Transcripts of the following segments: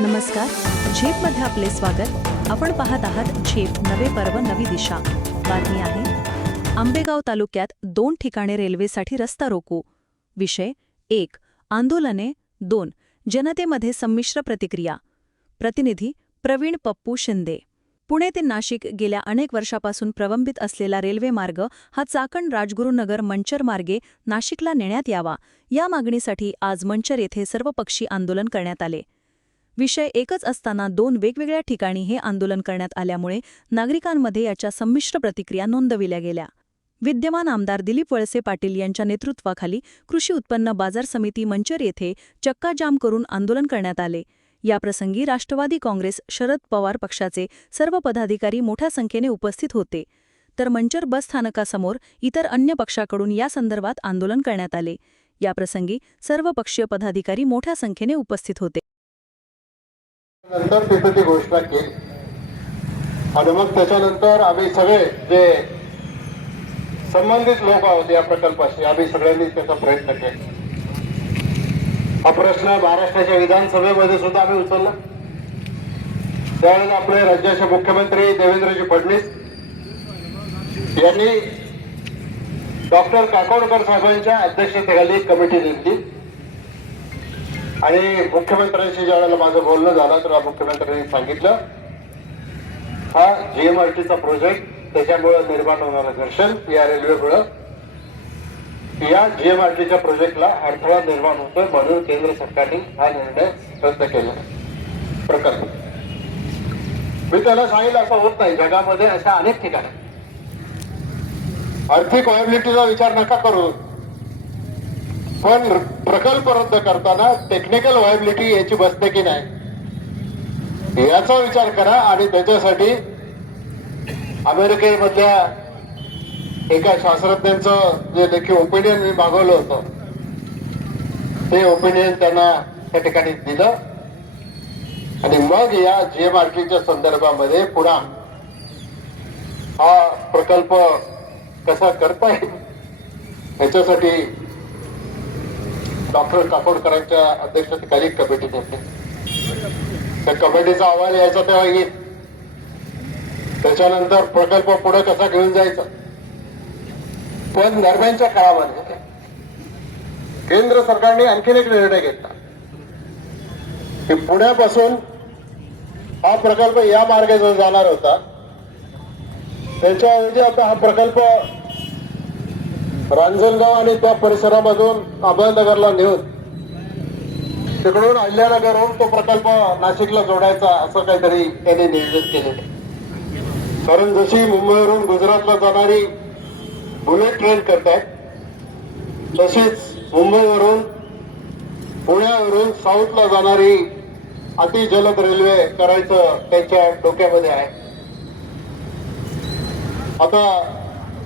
नमस्कार, झेपमध्ये आपले स्वागत. आपण पाहत आहात झेप, नवे पर्व नवी दिशा. बातमी आहे, आंबेगाव तालुक्यात 2 ठिकाणे रेल्वेसाठी रस्ता रोको. विषय 1. आंदोलने. 2. जनतेमध्ये संमिश्र प्रतिक्रिया. प्रतिनिधी प्रवीण पप्पू शिंदे. पुणे ते नाशिक गेल्या अनेक वर्षापासून प्रलंबित असलेला रेल्वे मार्ग हा चाकण राजगुरुनगर मंचर मार्गे नाशिकला नेण्यात यावा, या मागणीसाठी आज मंचर येथे सर्वपक्षीय आंदोलन करण्यात आले. विषय एकच असताना 2 वेगवेगळ्या ठिकाणी हे आंदोलन करण्यात आल्यामुळे नागरिकांमध्ये याच्या संमिश्र प्रतिक्रिया नोंदविल्या गेल्या. विद्यमान आमदार दिलीप वळसे पाटील यांच्या नेतृत्वाखाली कृषी उत्पन्न बाजार समिती मंचर येथे चक्काजाम करून आंदोलन करण्यात आले. याप्रसंगी राष्ट्रवादी काँग्रेस, शरद पवार पक्षाचे सर्व पदाधिकारी मोठ्या संख्येने उपस्थित होते. तर मंचर बस स्थानकासमोर इतर अन्य पक्षाकडून या संदर्भात आंदोलन करण्यात आले. याप्रसंगी सर्वपक्षीय पदाधिकारी मोठ्या संख्येने उपस्थित होते. नंतर तिथे ती घोषणा केली आणि मग त्याच्यानंतर आम्ही सगळे जे संबंधित लोक आहोत या प्रकल्पाशी, आम्ही सगळ्यांनी त्याचा प्रयत्न केला. हा प्रश्न महाराष्ट्राच्या विधानसभेमध्ये सुद्धा आम्ही उचलला. त्यावेळेला आपले राज्याचे मुख्यमंत्री देवेंद्रजी फडणवीस यांनी डॉक्टर काकोडकर साहेबांच्या अध्यक्षतेखाली कमिटी नेमली आणि मुख्यमंत्र्यांशी ज्यावेळेला माझं बोलणं झालं तर मुख्यमंत्र्यांनी सांगितलं, हा जीएमआरटीचा प्रोजेक्ट, त्याच्यामुळे निर्माण होणारं घर्षण या रेल्वेमुळं या जीएमआरटीच्या प्रोजेक्टला अडथळा निर्माण होतोय, म्हणून केंद्र सरकारने हा निर्णय रद्द केला प्रकल्प. मी त्याला सांगितलं असं होत नाही, जगामध्ये अशा अनेक ठिकाणी आर्थिक व्हायबिलिटीचा विचार नका करू, पण प्रकल्प रद्द करताना टेक्निकल व्हायबिलिटी याची बसते की नाही याचा विचार करा. आणि त्याच्यासाठी अमेरिकेमधल्या एका शास्त्रज्ञांचं जे लेखी ओपिनियन मी मागवलं होतं, ते ओपिनियन त्यांना त्या ठिकाणी दिलं आणि मग या जीएमआरटीच्या संदर्भामध्ये पुन्हा हा प्रकल्प कसा करता येईल याच्यासाठी डॉक्टर काकोडकरांच्या अध्यक्षतेखाली कमिटी नेमली. त्या कमिटीचा अहवाल यायचा तेव्हा येईल. त्याच्यानंतर प्रकल्प पुढे कसा घेऊन जायचा. पण दरम्यानच्या काळामध्ये केंद्र सरकारने आणखीन एक निर्णय घेतला की पुण्यापासून हा प्रकल्प या मार्गे जो जाणार होता त्याच्याऐवजी आता हा प्रकल्प रांजणगाव आणि त्या परिसरामधून अहमदनगरला नेऊन तिकडून अहिल्यानगरहून तो प्रकल्प नाशिकला जोडायचा असं काहीतरी त्यांनी नियोजन केलेलं. कारण जशी मुंबईवरून गुजरातला जाणारी बुलेट ट्रेन करतात, तशीच मुंबईवरून पुण्यावरून साऊथला जाणारी अतिजलद रेल्वे करायचं त्यांच्या डोक्यामध्ये आहे. आता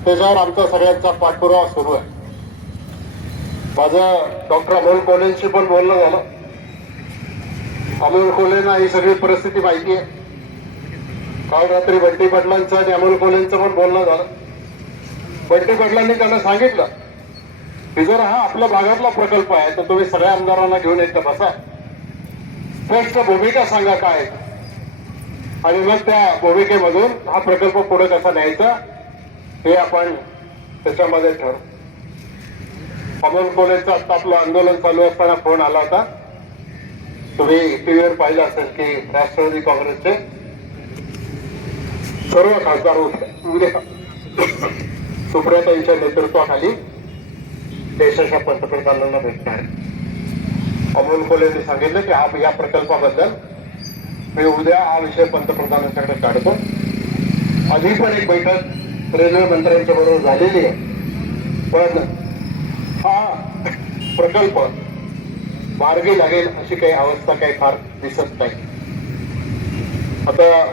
त्याच्यावर आमचा सगळ्यांचा पाठपुरावा सुरू आहे. माझं डॉक्टर अमोल कोल्हेंशी पण बोलणं झालं. अमोल कोल्हेंना ही सगळी परिस्थिती माहिती आहे. काल रात्री बंटी पाटलांचं आणि अमोल कोल्हेंचं पण बोलणं झालं. बंटी पाटलांनी त्यांना सांगितलं की जर हा आपल्या भागातला प्रकल्प आहे तर तुम्ही सगळ्या आमदारांना घेऊन एकदा बसा, स्पष्ट भूमिका सांगा काय, आणि मग त्या भूमिकेमधून हा प्रकल्प पुढे कसा न्यायचा हे आपण त्याच्यामध्ये ठरवू. अमोल कोल्हेंचं आता आपलं आंदोलन चालू असताना फोन आला होता. तुम्ही टीव्हीवर पाहिलं असेल की राष्ट्रवादी काँग्रेसचे सर्व खासदार उद्या सुप्रियाताईंच्या नेतृत्वाखाली देशाच्या पंतप्रधानांना भेटणार. अमोल कोल्हेंनी सांगितलं की या प्रकल्पाबद्दल मी उद्या हा विषय पंतप्रधानांच्याकडे काढतो. आधी पण एक बैठक रेल्वे मंत्र्यांच्या बरोबर झालेली आहे, पण हा प्रकल्प मार्गी लागेल अशी काही अवस्था काही फार दिसत नाही. आता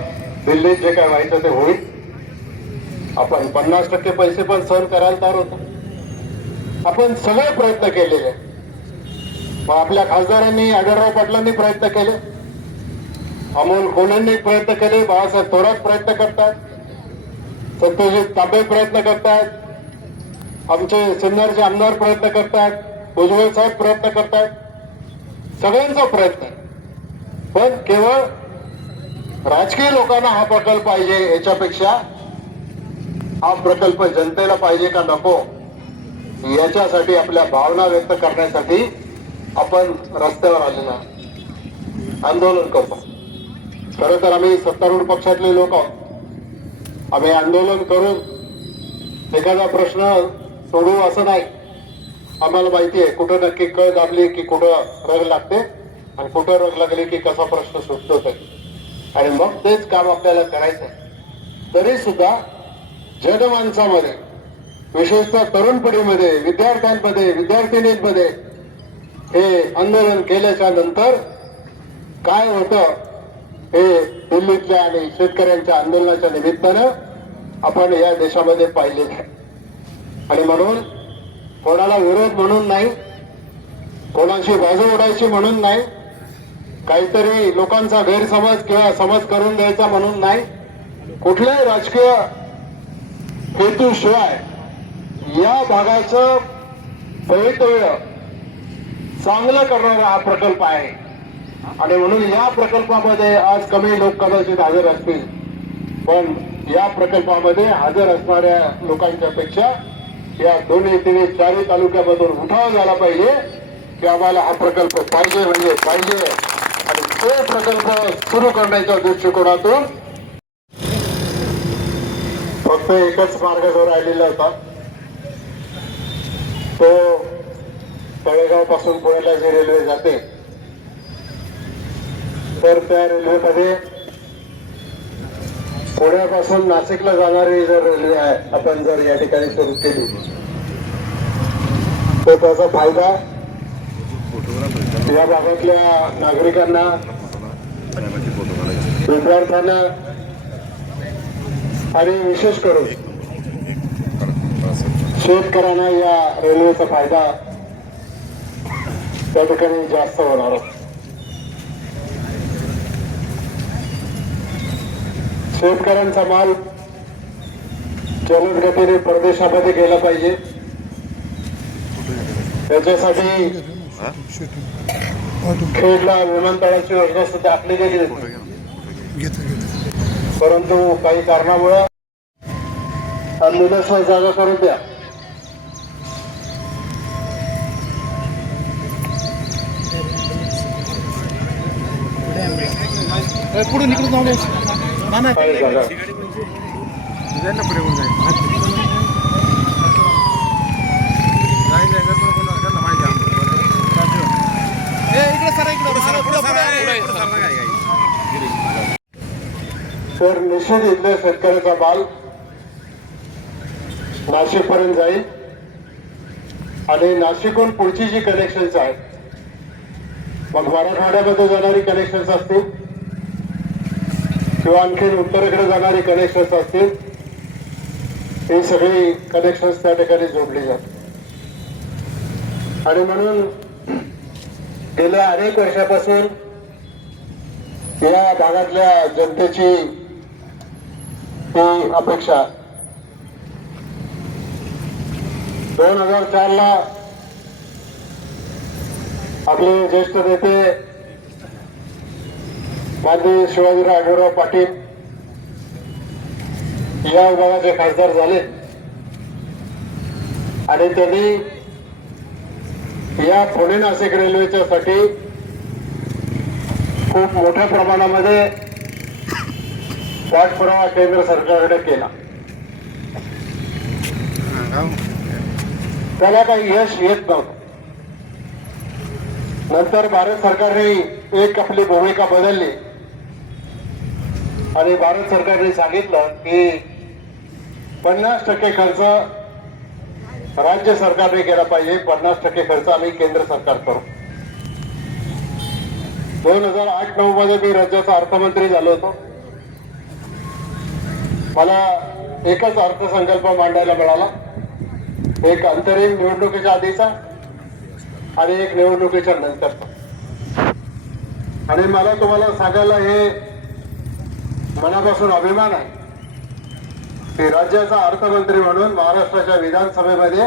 दिल्लीत जे काय व्हायचं ते होईल. आपण 50% पैसे पण सहन करायला तयार होतो. आपण सगळे प्रयत्न केलेले. मग आपल्या खासदारांनी, आढळराव पाटलांनी प्रयत्न केले, अमोल कोल्हेंनी प्रयत्न केले, बाळासाहेब थोरात प्रयत्न करतात, संतोषजी तांबे प्रयत्न करतात, आमचे सिन्नरचे आमदार प्रयत्न करतात, उज्ज्वल साहेब प्रयत्न करतात. सगळ्यांचा प्रयत्न पण केवळ राजकीय लोकांना हा प्रकल्प पाहिजे याच्यापेक्षा हा प्रकल्प जनतेला पाहिजे का नको याच्यासाठी आपल्या भावना व्यक्त करण्यासाठी आपण रस्त्यावर आलेलो आहोत, आंदोलन करतो. खरं तर आम्ही सत्तारूढ पक्षातले लोक आहोत. आम्ही आंदोलन करून एखादा प्रश्न सोडवू असं नाही. आम्हाला माहिती आहे कुठं नक्की कळ दाबली की कुठं रग लागते आणि कुठं रग लागली की कसा प्रश्न सुटतो ते, आणि मग तेच काम आपल्याला करायचं. तरी सुद्धा जनमानसामध्ये, विशेषतः तरुण पिढीमध्ये, विद्यार्थ्यांमध्ये, विद्यार्थिनींमध्ये हे आंदोलन केल्याच्या नंतर काय होतं हे दिल्लीतल्या आणि शेतकऱ्यांच्या आंदोलनाच्या निमित्तानं आपण या देशामध्ये पाहिलेलं आहे. आणि म्हणून कोणाला विरोध म्हणून नाही, कोणाची बाजू ओढायची म्हणून नाही, काहीतरी लोकांचा गैरसमज किंवा समज करून द्यायचा म्हणून नाही, कुठल्याही राजकीय हेतूशिवाय या भागाचं भवितव्य चांगलं करणारा हा प्रकल्प आहे. आणि म्हणून या प्रकल्पामध्ये आज कमी लोक कदाचित हजर असतील, पण या प्रकल्पामध्ये हजर असणाऱ्या लोकांच्या पेक्षा या दोन्ही तिन्ही चारही तालुक्यामधून उठाव झाला पाहिजे की आम्हाला हा प्रकल्प पाहिजे म्हणजे पाहिजे. आणि तो प्रकल्प सुरू करण्याच्या दृष्टिकोनातून फक्त एकच मार्ग जो राहिलेला होता तो तळेगाव पासून पुण्याला जी रेल्वे जाते, तर त्या रेल्वेमध्ये पुण्यापासून नाशिकला जाणारी जर रेल्वे आहे आपण जर या ठिकाणी सुरू केली तर त्याचा फायदा या भागातल्या नागरिकांना, विद्यार्थ्यांना आणि विशेष करून शेतकऱ्यांना या रेल्वेचा फायदा त्या ठिकाणी जास्त होणार आहे. शेतकऱ्यांचा माल जलद गतीने परदेशामध्ये गेला पाहिजे, त्याच्यासाठी खेडला विमानतळाची योजना सुद्धा आखली गेली होती. परंतु काही कारणामुळे आंदोलनासह जागा करून द्या. पुढे निघून जाऊ काही जागा तर निश्चित इथल्या शेतकऱ्याचा माल नाशिक पर्यंत जाईल आणि नाशिकहून पुढची जी कनेक्शन्स आहेत, मग मराठवाड्यामध्ये जाणारी कनेक्शन्स असतील किंवा आणखी उत्तरेकडे जाणारी कनेक्शन्स असतील, ही सगळी कनेक्शन्स त्या ठिकाणी जोडली जातात. आणि म्हणून गेल्या अनेक वर्षापासून या भागातल्या जनतेची ही अपेक्षा 2004 ला आपले ज्येष्ठ नेते माननीय शिवाजीराव आढळराव पाटील या विभागाचे खासदार झाले आणि त्यांनी या पुणे नाशिक रेल्वेच्यासाठी खूप मोठ्या प्रमाणामध्ये पाठपुरावा केंद्र सरकारकडे केला. त्याला काही यश येत नव्हतं. नंतर भारत सरकारने एक आपली भूमिका बदलली आणि भारत सरकारने सांगितलं की 50% खर्च राज्य सरकारने केला पाहिजे, 50% खर्च आम्ही केंद्र सरकार करू. 2008-9 मध्ये मी राज्याचा अर्थमंत्री झालो होतो. मला एकच अर्थसंकल्प मांडायला मिळाला, एक अंतरिम निवडणुकीच्या आधीचा आणि एक निवडणुकीच्या नंतरचा. आणि मला तुम्हाला सांगायला हे मनापासून अभिमान आहे की राज्याचा अर्थमंत्री म्हणून महाराष्ट्राच्या विधानसभेमध्ये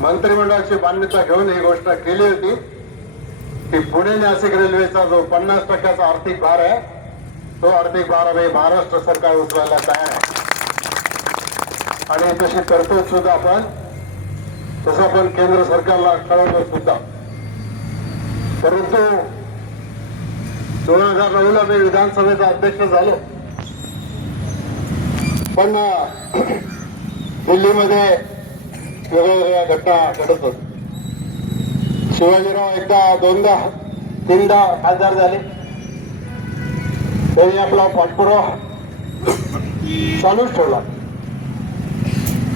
मंत्रिमंडळाची मान्यता घेऊन ही घोषणा केली होती की पुणे नाशिक रेल्वेचा जो 50% आर्थिक भार आहे तो आर्थिक भार आम्ही महाराष्ट्र सरकार उचलायला तयार आहे आणि तशी तरतूद सुद्धा आपण तसं आपण केंद्र सरकारला कळवलं सुद्धा. परंतु 2009ला मी विधानसभेचा अध्यक्ष झालो, पण दिल्लीमध्ये वेगवेगळ्या घटना घडत होत्या. शिवाजीराव एकदा दोनदा तीनदा खासदार झाले, त्यांनी आपला पाठपुरावा चालूच ठेवला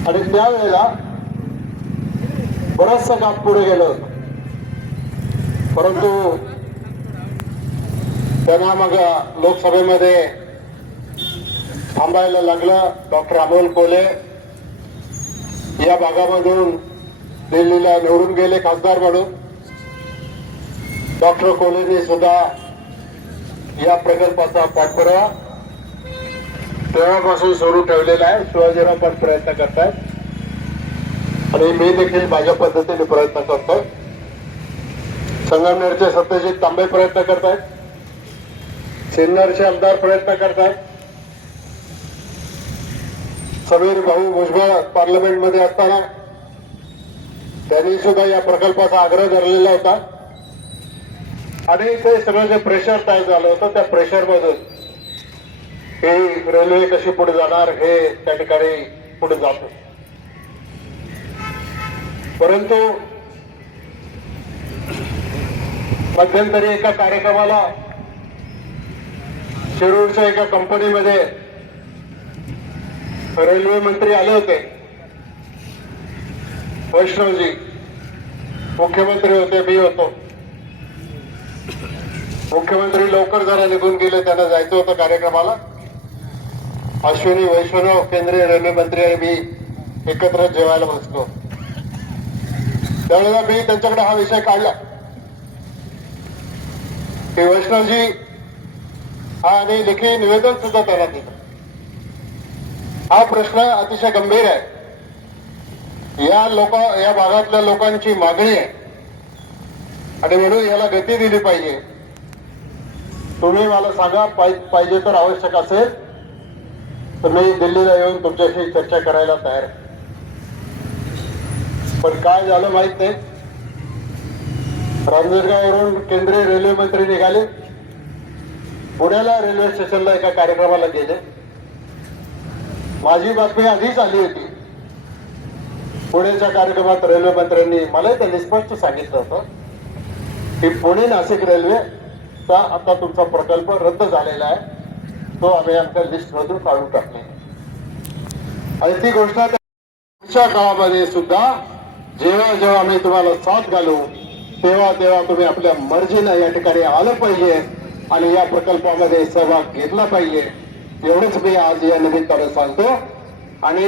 आणि त्यावेळेला बरचसं काम पुढे गेलं होतं. परंतु त्यांना मग लोकसभेमध्ये थांबायला लागलं. डॉक्टर अमोल कोल्हे या भागामधून दिल्लीला निवडून गेले खासदार म्हणून. डॉक्टर कोल्हेने सुद्धा या प्रकल्पाचा पाठपुरावा तेव्हापासून सुरू ठेवलेला आहे. शिवाजीराव पण प्रयत्न करतायत आणि मी देखील माझ्या पद्धतीने प्रयत्न करतोय. संगमनेरचे सत्यजित तांबे प्रयत्न करतायत, सिन्नरचे आमदार प्रयत्न करतायत, समीर भाऊ भुजबळ पार्लमेंटमध्ये असताना त्यांनी सुद्धा या प्रकल्पाचा आग्रह धरलेला होता आणि ते सगळं जे प्रेशर तयार झालं होतं त्या प्रेशर मधून ही रेल्वे कशी पुढे जाणार हे त्या ठिकाणी पुढे जात. परंतु मध्यंतरी एका कार्यक्रमाला शिरूरच्या एका कंपनीमध्ये रेल्वे मंत्री आले होते, वैष्णवजी मुख्यमंत्री होते, मी होतो. मुख्यमंत्री लवकर जरा निघून गेले, त्यांना जायचं होतं कार्यक्रमाला. अश्विनी वैष्णव केंद्रीय रेल्वे मंत्री आणि मी एकत्र जेवायला बसलो. त्यावेळेला मी त्यांच्याकडे हा विषय काढला की वैष्णवजी हा आणि लेखी निवेदन सुद्धा त्यांना दिलं. हा प्रश्न अतिशय गंभीर आहे. या भागातल्या लोकांची मागणी आहे आणि म्हणून याला गती दिली पाहिजे. तुम्ही मला सांगा, पाहिजे तर आवश्यक असेल तर मी दिल्लीला येऊन तुमच्याशी चर्चा करायला तयार आहे. पण काय झालं माहित नाही. रांजणगाववरून केंद्रीय रेल्वे मंत्री निघाले, पुण्याला रेल्वे स्टेशनला एका कार्यक्रमाला गेले. माझी बातमी आधीच आली होती. पुण्याच्या कार्यक्रमात रेल्वे मंत्र्यांनी मला त्यांनी स्पष्ट सांगितलं होतं की पुणे नाशिक रेल्वेचा आता तुमचा प्रकल्प रद्द झालेला आहे, तो आम्ही आमच्या लिस्ट मधून काढून टाकले. आणि ती घोषणा पुढच्या काळामध्ये सुद्धा जेव्हा जेव्हा आम्ही तुम्हाला साथ घालू तेव्हा तेव्हा तुम्ही आपल्या मर्जीनं या ठिकाणी आलं पाहिजे आणि या प्रकल्पामध्ये सहभाग घेतला पाहिजे. एवढंच मी आज या निमित्तानं सांगतो आणि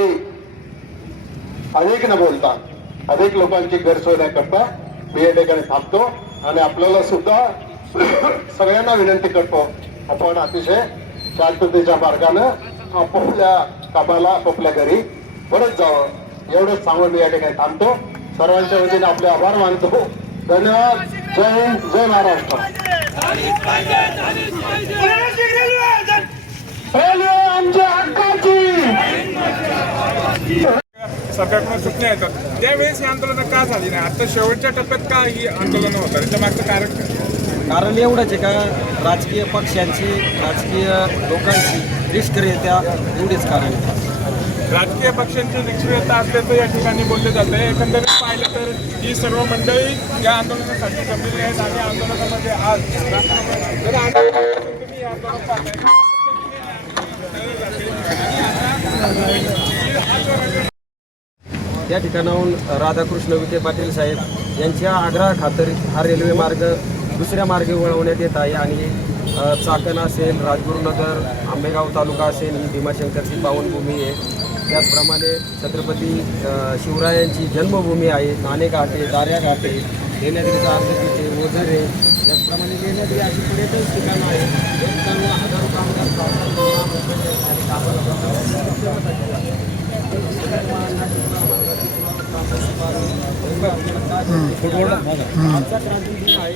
अधिक न बोलता अधिक लोकांची गैरसोय न करता मी या ठिकाणी थांबतो आणि आपल्याला सुद्धा सगळ्यांना विनंती करतो, आपण अतिशय शांततेच्या मार्गानं आपापल्या कामाला आपापल्या घरी परत जावं. एवढंच सांगून मी या ठिकाणी थांबतो. सर्वांच्या वतीने आपले आभार मानतो. धन्यवाद. जय हिंद, जय महाराष्ट्र. रेल्वे आमच्या हक्काची. सरकारकडून सूचना येतात त्यावेळेस ही आंदोलनं का झाली नाही, आता शेवटच्या टप्प्यात का ही आंदोलनं होतात, त्याच्या मागचं कारण काय? कारण एवढंच आहे का राजकीय पक्षांची राजकीय लोकांची निष्क्रियता एवढीच कारण आहे. राजकीय पक्षांची निष्क्रियता असल्याचं या ठिकाणी बोलले जात आहे. एकंदरीत पाहिलं तर ही सर्व मंडळी या आंदोलनासाठी जमलेली आहेत आणि आंदोलनामध्ये आज तुम्ही आंदोलन पाहताय. त्या ठिकाणाहून राधाकृष्ण विखे पाटील साहेब यांच्या आग्रहाखातर हा रेल्वे मार्ग दुसऱ्या मार्गे वळवण्यात येत आहे आणि चाकण असेल, राजगुरुनगर, आंबेगाव तालुका असेल ही भीमाशंकरची पावनभूमी आहे. त्याचप्रमाणे छत्रपती शिवरायांची जन्मभूमी आहे. नाणेघाटे, दार्याघाटे, लेण्याद्रीचा आर्थिक ओझरे, त्याचप्रमाणे लेण्याद्री अशी पर्यटन ठिकाणं आहेत. हजारो कामगार आजचा क्रांती दिन आहे.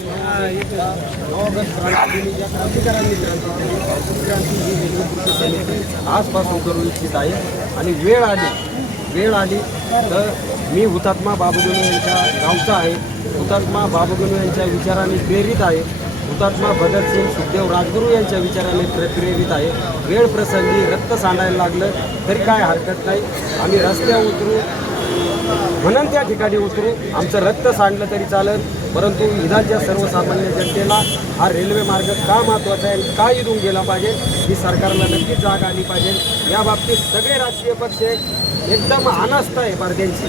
9 ऑगस्ट क्रांती दिनी ज्या क्रांतिकारांनी क्रांती केली, ती क्रांती ही रेल्वे कृषी समिती आजपासून करू इच्छित आहे. आणि वेळ आली तर मी हुतात्मा बाबूगणू यांच्या गावचा आहे. हुतात्मा बाबूगणू यांच्या विचाराने प्रेरित आहे. हुतात्मा भगतसिंग सुखदेव राजगुरू यांच्या विचाराने प्रेरित आहे. वेळ प्रसंगी रक्त सांडायला लागलं तरी काय हरकत नाही. आम्ही रस्त्यावर उतरू, म्हणून त्या ठिकाणी उतरू. आमचं रक्त सांडलं तरी चालेल, परंतु विधानच्या सर्वसामान्य जनतेला हा रेल्वे मार्ग का महत्त्वाचा आहे, का इथून गेला पाहिजे, ही सरकारला नक्कीच जाग आली पाहिजे. या बाबतीत सगळे राजकीय पक्ष एकदम अनास्था आहे भारतीयांची.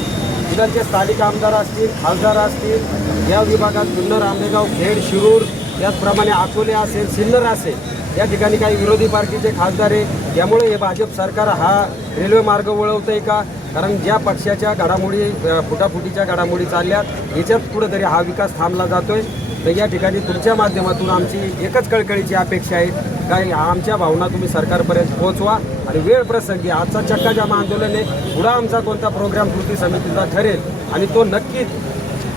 विधानचे स्थानिक आमदार असतील, खासदार असतील, या विभागात जुन्नर, आंबेगाव, खेड, शिरूर, त्याचप्रमाणे अकोले असेल, सिन्नर असेल, या ठिकाणी काही विरोधी पार्टीचे खासदार आहे. यामुळे हे भाजप सरकार हा रेल्वे मार्ग वळवतं आहे का? कारण ज्या पक्षाच्या घडामोडी फुटाफुटीच्या घडामोडी चालल्यात याच्यात कुठंतरी हा विकास थांबला जातोय. तर या ठिकाणी तुमच्या माध्यमातून आमची एकच कळकळीची अपेक्षा आहे, काय आमच्या भावना तुम्ही सरकारपर्यंत पोहोचवा. आणि वेळ प्रसंगी आजचा चक्काजाम आंदोलन आहे, पुढा आमचा कोणता प्रोग्राम कृती समितीचा ठरेल आणि तो नक्कीच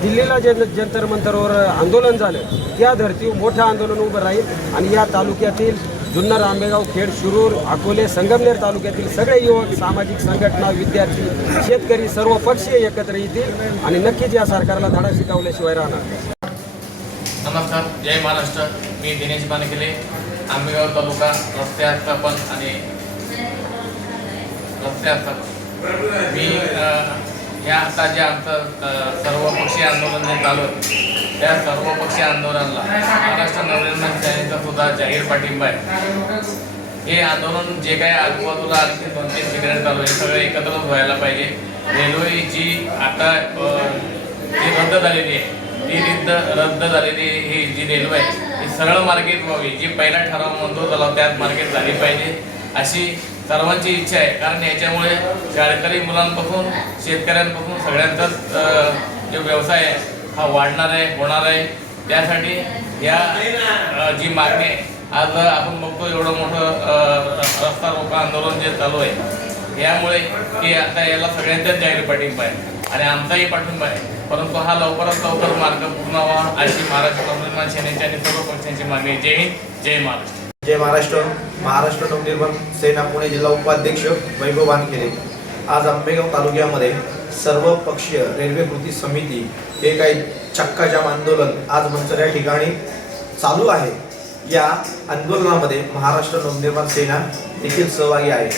दिल्लीला जे जंतर मंतरवर आंदोलन झालं त्या धर्तीवर मोठं आंदोलन उभं राहील. आणि या तालुक्यातील जुन्नर, आंबेगाव, खेड, शिरूर, अकोले, संगमनेर तालुक्यातील सगळे युवक, सामाजिक संघटना, विद्यार्थी, शेतकरी सर्व पक्षीय एकत्र येतील आणि नक्कीच या सरकारला धडा शिकवल्याशिवाय राहणार. नमस्कार, जय महाराष्ट्र. मी दिनेश बानकेले, आंबेगाव तालुका रस्ते आस्थापन आणि रस्ते आस्थापन. मी ह्या आता जे आमचं सर्वपक्षीय आंदोलन जे चालू आहे त्या सर्वपक्षीय आंदोलनाला महाराष्ट्र नवनिर्माण सेनेचा सुद्धा जाहीर पाठिंबा आहे. हे आंदोलन जे काही आजूबाजूला आणखी 2-3 ठिकाणी चालू आहे सगळे एकत्रच व्हायला पाहिजे. रेल्वे जी आता जी रद्द झालेली आहे ती रद्द झालेली ही जी रेल्वे आहे ही सरळ मार्गेत व्हावी. जी पहिला ठराव मंजूर झाला त्याच मार्गेत झाली पाहिजे अशी सर्वांची इच्छा आहे. कारण याच्यामुळे शाळकरी मुलांपासून शेतकऱ्यांपासून सगळ्यांचाच जो व्यवसाय आहे हा वाढणार आहे, होणार आहे. त्यासाठी या जी मागणी आहे आज आपण बघतो एवढं मोठं रस्ता रोका आंदोलन जे चालू आहे यामुळे की आता याला सगळ्यांचाच जाहीर पाठिंबा आहे आणि आमचाही पाठिंबा आहे. परंतु हा लवकरात लवकर मार्ग पूर्ण व्हावा अशी महाराष्ट्र नवनिर्माण सेनेची आणि सर्व पक्षांची मागणी. जय हिंद, जय महाराष्ट्र. जय महाराष्ट्र. महाराष्ट्र नवनिर्माण सेना पुणे जिल्हा उपाध्यक्ष वैभव वानखेडे. आज आंबेगाव तालुक्यामध्ये सर्व पक्षीय रेल्वे कृती समिती हे काही चक्काजाम आंदोलन आज मंचर या ठिकाणी चालू आहे. या आंदोलनामध्ये महाराष्ट्र नवनिर्माण सेना देखील सहभागी आहे.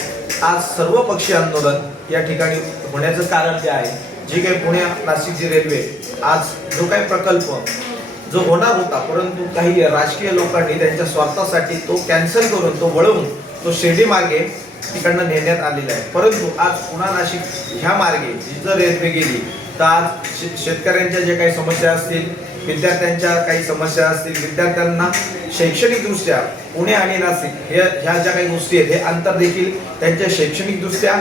आज सर्व पक्षीय आंदोलन या ठिकाणी होण्याचं कारण ते आहे जी काही पुणे नाशिकची रेल्वे आज जो काही प्रकल्प जो होणार होता परंतु काही राजकीय लोकांनी त्यांच्या स्वार्थासाठी तो कॅन्सल करून तो वळवून तो शिर्डी मार्गे तिकडनं नेण्यात आलेला आहे. परंतु आज पुणे नाशिक ह्या मार्गे जी जर रेल्वे गेली तर आज शेतकऱ्यांच्या जे काही समस्या असतील, विद्यार्थ्यांच्या काही समस्या असतील, विद्यार्थ्यांना शैक्षणिकदृष्ट्या पुणे आणि नाशिक ह्या ज्या काही गोष्टी आहेत हे अंतर देखील त्यांच्या शैक्षणिकदृष्ट्या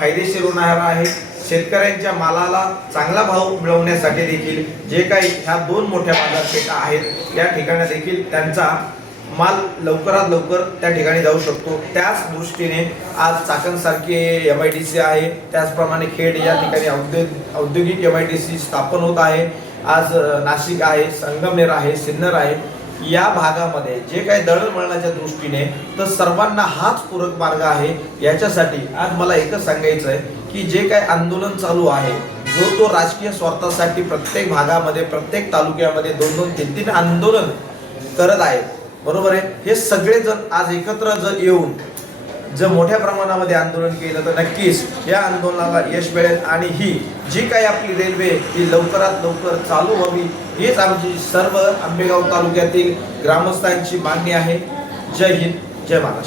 फायदेशीर होणार आहे. शेतकऱ्यांच्या मालाला चांगला भाव मिळवण्यासाठी देखील जे काही ह्या 2 मोठ्या बाजारपेठा आहेत या ठिकाणी देखील त्यांचा माल लवकरात लवकर त्या ठिकाणी जाऊ शकतो. त्याच दृष्टीने आज चाकणसारखे MIDC आहे, त्याचप्रमाणे खेड या ठिकाणी औद्योगिक MIDC स्थापन होत आहे. आज नाशिक आहे, संगमनेर आहे, सिन्नर आहे. या भागामध्ये जे काही दळणवळणाच्या दृष्टीने तर सर्वांना हाच पूरक मार्ग आहे. याच्यासाठी आज मला एकच सांगायचं आहे की जे काही आंदोलन चालू आहे जो तो राजकीय स्वार्थासाठी प्रत्येक भागामध्ये प्रत्येक तालुक्यामध्ये 2-2, 3-3 आंदोलन करत आहेत, बरोबर आहे. हे सगळेजण आज एकत्र जर येऊन जर मोठ्या प्रमाणामध्ये आंदोलन केलं तर नक्कीच या आंदोलनाला यश मिळेल आणि ही जी काही आपली रेल्वे ही लवकरात लवकर चालू व्हावी हीच आमची सर्व आंबेगाव तालुक्यातील ग्रामस्थांची मागणी आहे. जय हिंद, जय महाराष्ट्र.